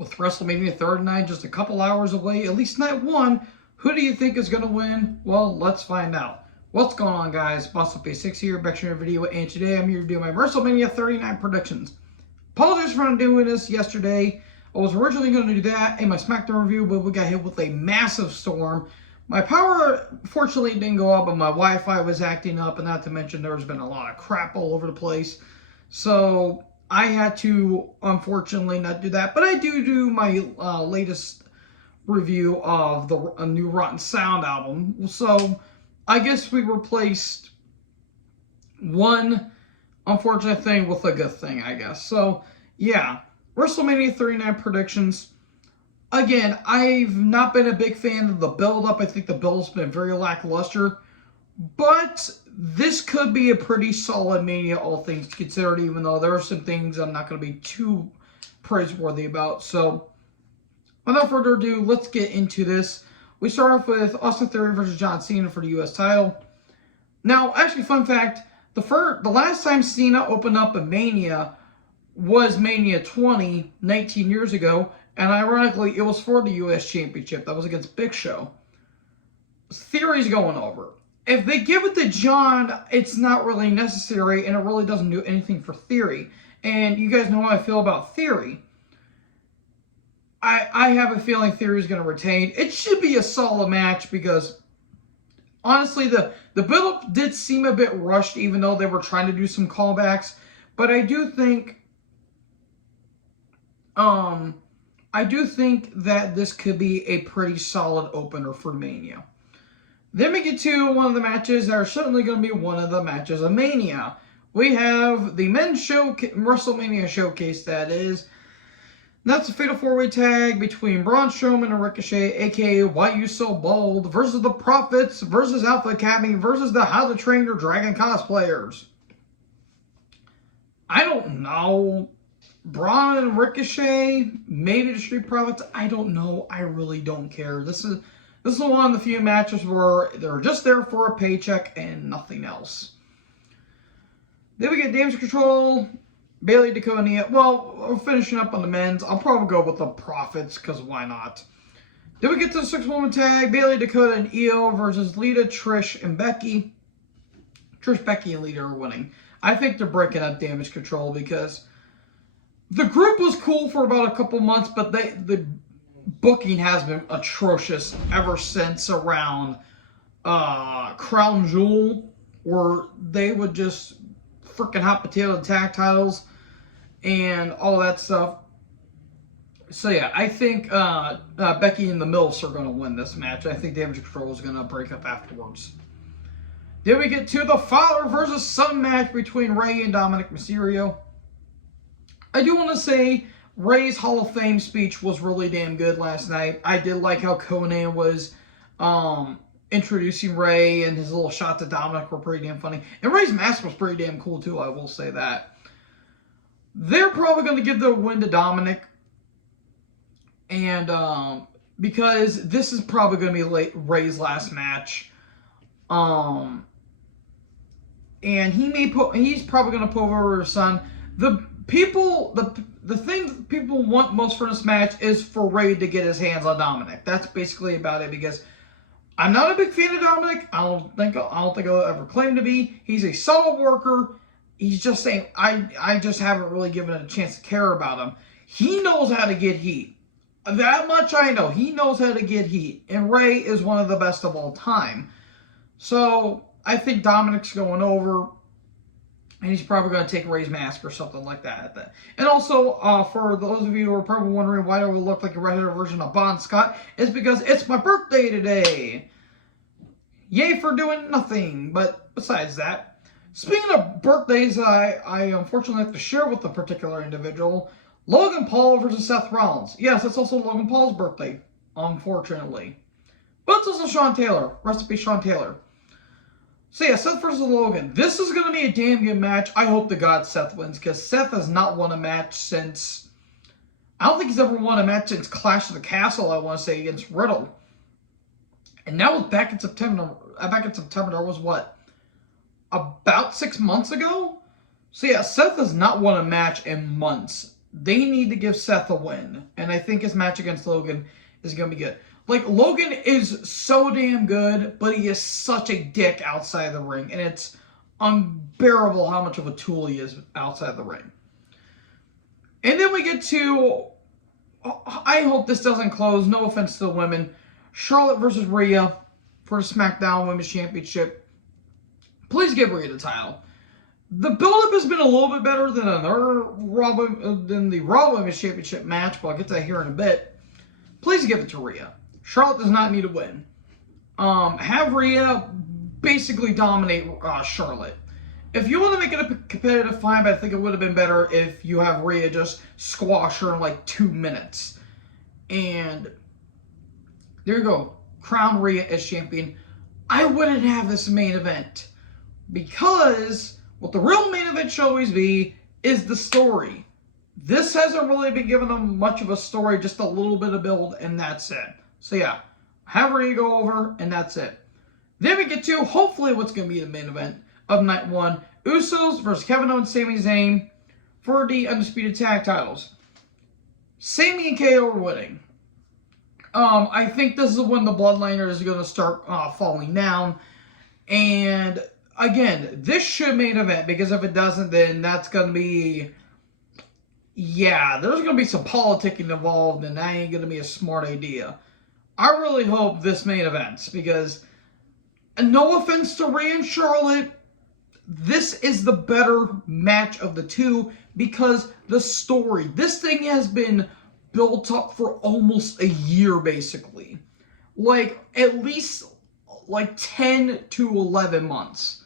With WrestleMania 39 just a couple hours away, at least night one, who do you think is going to win? Well, let's find out. What's going on, guys? BossUp86 here, back to another video, and today I'm here to do my WrestleMania 39 predictions. Apologies for not doing this yesterday. I was originally going to do that in my SmackDown review, but we got hit with a massive storm. My power, fortunately, didn't go up, but my Wi-Fi was acting up, and not to mention there's been a lot of crap all over the place. So I had to, unfortunately, not do that. But I do my latest review of the new Rotten Sound album. So I guess we replaced one unfortunate thing with a good thing, I guess. So, yeah. WrestleMania 39 predictions. Again, I've not been a big fan of the build-up. I think the build-up's been very lackluster. But this could be a pretty solid Mania, all things considered, even though there are some things I'm not going to be too praiseworthy about. So, without further ado, let's get into this. We start off with Austin Theory versus John Cena for the U.S. title. Now, actually, fun fact, the last time Cena opened up a Mania was Mania 20, 19 years ago, and ironically, it was for the U.S. Championship. That was against Big Show. Theory's going over. If they give it to John, it's not really necessary, and it really doesn't do anything for Theory. And you guys know how I feel about Theory. I have a feeling Theory's going to retain. It should be a solid match because, honestly, the build-up did seem a bit rushed, even though they were trying to do some callbacks. But I do think that this could be a pretty solid opener for Mania. Then we get to one of the matches that are certainly going to be one of the matches of Mania. We have the men's WrestleMania showcase, that is. That's a fatal four-way tag between Braun Strowman and Ricochet, a.k.a. Why You So Bold, versus the Profits, versus Alpha Academy, versus the How to Train Your Dragon cosplayers. I don't know. Braun and Ricochet, maybe the Street Profits, I don't know. I really don't care. This is one of the few matches where they're just there for a paycheck and nothing else. Then we get Damage Control, Bayley, Dakota, Nia. Well, we're finishing up on the men's. I'll probably go with the Profits, because why not? Then we get to the six-woman tag, Bayley, Dakota, and Io versus Lita, Trish, and Becky. Trish, Becky, and Lita are winning. I think they're breaking up Damage Control because the group was cool for about a couple months, but the booking has been atrocious ever since around Crown Jewel, where they would just freaking hot potato tag titles and all that stuff. So yeah, I think Becky and the Mills are going to win this match. I think Damage Control is going to break up afterwards. Then we get to the father versus son match between Rey and Dominic Mysterio. I do want to say Rey's Hall of Fame speech was really damn good last night. I did like how Conan was introducing Rey, and his little shots at Dominic were pretty damn funny. And Rey's mask was pretty damn cool too, I will say that. They're probably going to give the win to Dominic. And because this is probably going to be Rey's last match. And he's probably going to pull over his son. The thing that people want most for this match is for Rey to get his hands on Dominic. That's basically about it, because I'm not a big fan of Dominic. I don't think I'll ever claim to be. He's a solid worker. He's just saying I just haven't really given it a chance to care about him. He knows how to get heat. That much I know. He knows how to get heat. And Rey is one of the best of all time. So I think Dominic's going over. And he's probably going to take Rey's mask or something like that. And also, for those of you who are probably wondering why do I look like a redheaded version of Bon Scott, it's because it's my birthday today. Yay for doing nothing. But besides that, speaking of birthdays, I unfortunately have to share with a particular individual, Logan Paul versus Seth Rollins. Yes, it's also Logan Paul's birthday, unfortunately. But it's also Sean Taylor. Rest in peace, Sean Taylor. So yeah, Seth versus Logan. This is going to be a damn good match. I hope to God Seth wins, because Seth has not won a match since... I don't think he's ever won a match since Clash of the Castle, I want to say, against Riddle. And that was back in September. That was what? About 6 months ago? So yeah, Seth has not won a match in months. they need to give Seth a win. And I think his match against Logan is going to be good. Like, Logan is so damn good, but he is such a dick outside the ring. And it's unbearable how much of a tool he is outside the ring. And then we get to, I hope this doesn't close, no offense to the women, Charlotte versus Rhea for the SmackDown Women's Championship. Please give Rhea the title. The build-up has been a little bit better than the Raw Women's Championship match, but I'll get to that here in a bit. Please give it to Rhea. Charlotte does not need a win. Have Rhea basically dominate Charlotte. If you want to make it a competitive fight, I think it would have been better if you have Rhea just squash her in like 2 minutes. And there you go. Crown Rhea as champion. I wouldn't have this main event. Because what the real main event should always be is the story. This hasn't really been given them much of a story, just a little bit of build, and that's it. So yeah, have Rhea go over, and that's it. Then we get to, hopefully, what's going to be the main event of night one. Usos versus Kevin Owens and Sami Zayn for the Undisputed Tag Titles. Sami and KO are winning. I think this is when the Bloodliners are going to start falling down. And again, this should main event, because if it doesn't, then that's going to be, yeah, there's going to be some politicking involved, and that ain't going to be a smart idea. I really hope this main events, because no offense to Rhea and Charlotte, this is the better match of the two, because the story, this thing has been built up for almost a year, basically. Like, at least, like, 10 to 11 months.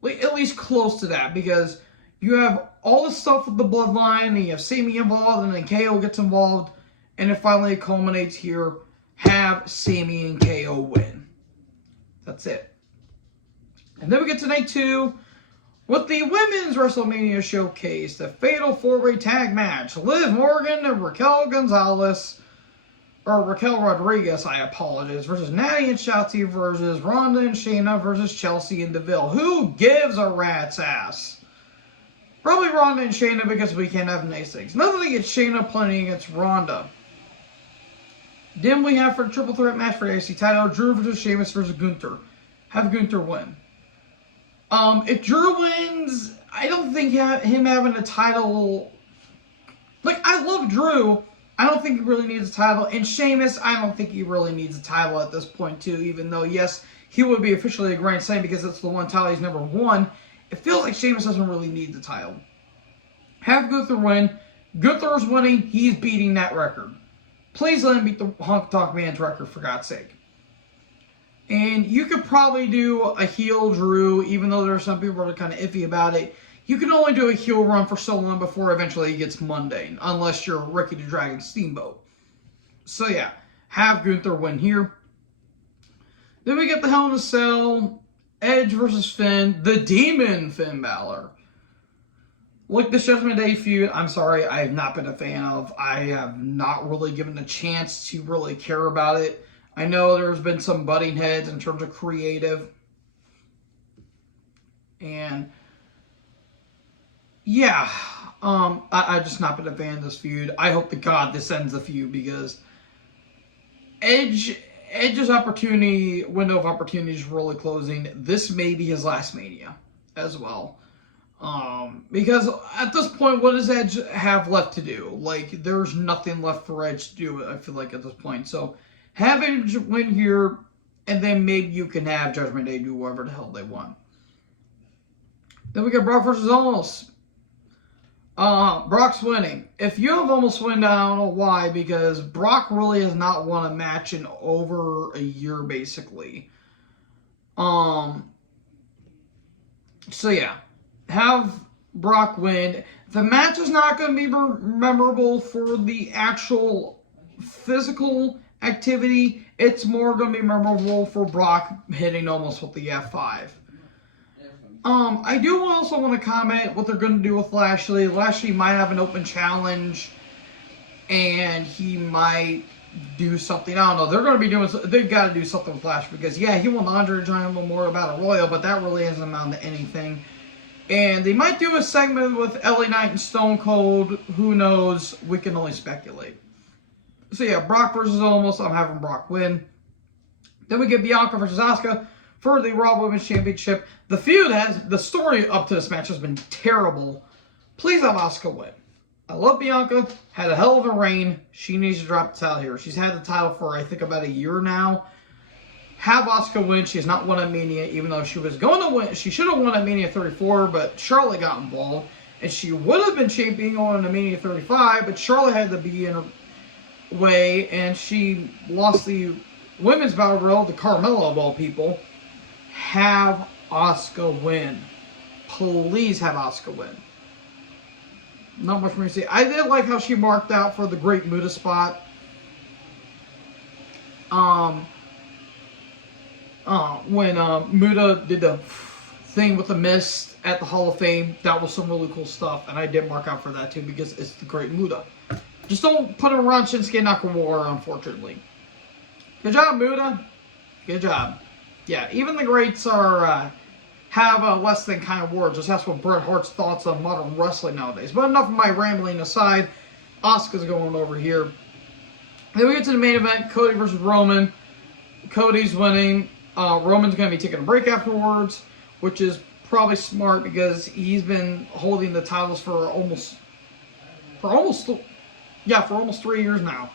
Like, at least close to that, because you have all the stuff with the Bloodline, and you have Sami involved, and then KO gets involved, and it finally culminates here. Have Sami and KO win. That's it. And then we get to night two with the Women's Wrestlemania Showcase, the Fatal 4-Way Tag Match. Liv Morgan and Raquel Rodriguez, I apologize, versus Natty and Shotzi versus Ronda and Shayna versus Chelsea and Deville. Who gives a rat's ass? Probably Ronda and Shayna, because we can't have nice things. Nothing against Shayna, plenty against Ronda. Then we have for the triple threat match for the IC title, Drew versus Sheamus versus Gunther. Have Gunther win. If Drew wins, I don't think him having a title... Like, I love Drew. I don't think he really needs a title. And Sheamus, I don't think he really needs a title at this point, too. Even though, yes, he would be officially a Grand Slam because it's the one title he's never won. It feels like Sheamus doesn't really need the title. Have Gunther win. Gunther's winning. He's beating that record. Please let him beat the Honky Tonk Man's record, for God's sake. And you could probably do a heel Drew, even though there are some people that are kind of iffy about it. You can only do a heel run for so long before eventually he gets mundane, unless you're Ricky the Dragon Steamboat. So yeah, have Gunther win here. Then we get the Hell in a Cell, Edge versus Finn, the Demon Finn Balor. Like, this Judgment Day feud, I'm sorry, I have not been a fan of. I have not really given a chance to really care about it. I know there's been some butting heads in terms of creative. And, yeah, I've just not been a fan of this feud. I hope to God this ends the feud, because Edge's window of opportunity is really closing. This may be his last Mania as well. Because at this point, what does Edge have left to do? Like, there's nothing left for Edge to do, I feel like, at this point. So, have Edge win here, and then maybe you can have Judgment Day do whatever the hell they want. Then we got Brock versus Almost. Brock's winning. If you have Almost win, I don't know why, because Brock really has not won a match in over a year, basically. So, yeah. Have Brock win. The match is not going to be memorable for the actual physical activity. It's more going to be memorable for Brock hitting Almost with the F5. I do also want to comment what they're going to do with Lashley. Lashley might have an open challenge, and he might do something. I don't know. They're going to be doing. They've got to do something with Lashley, because yeah, he won the Andre Giant Memorial Battle Royal, but that really hasn't amounted to anything. And they might do a segment with LA Knight and Stone Cold. Who knows? We can only speculate. So yeah, Brock versus Omos. I'm having Brock win. Then we get Bianca versus Asuka for the Raw Women's Championship. The story up to this match has been terrible. Please have Asuka win. I love Bianca. Had a hell of a reign. She needs to drop the title here. She's had the title for, I think, about a year now. Have Asuka win. She has not won at Mania, even though she was going to win. She should have won at Mania 34, but Charlotte got involved. And she would have been champion going to Mania 35, but Charlotte had to be in her way, and she lost the Women's Battle Royal to Carmella, of all people. Have Asuka win. Please have Asuka win. Not much more to say. I did like how she marked out for the Great Muta spot. When Muta did the thing with the mist at the Hall of Fame, that was some really cool stuff, and I did mark out for that too because it's the Great Muta. Just don't put him around Shinsuke Nakamura, unfortunately. Good job, Muta. Good job. Yeah, even the greats are have less than kind of words. Just ask what Bret Hart's thoughts on modern wrestling nowadays. But enough of my rambling aside. Asuka's going over here. Then we get to the main event, Cody versus Roman. Cody's winning. Roman's going to be taking a break afterwards, which is probably smart because he's been holding the titles for almost 3 years now.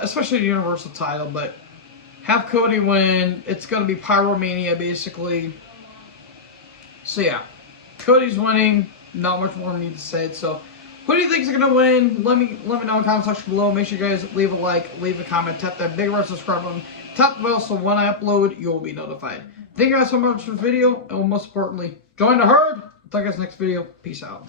Especially the Universal title, but have Cody win. It's going to be Pyromania, basically. So yeah, Cody's winning. Not much more need to say. So, who do you think is going to win? Let me know in the comment section below. Make sure you guys leave a like, leave a comment, tap that big red subscribe button, tap the bell so when I upload, you will be notified. Thank you guys so much for the video, and most importantly, join the herd. I'll talk you guys next video. Peace out.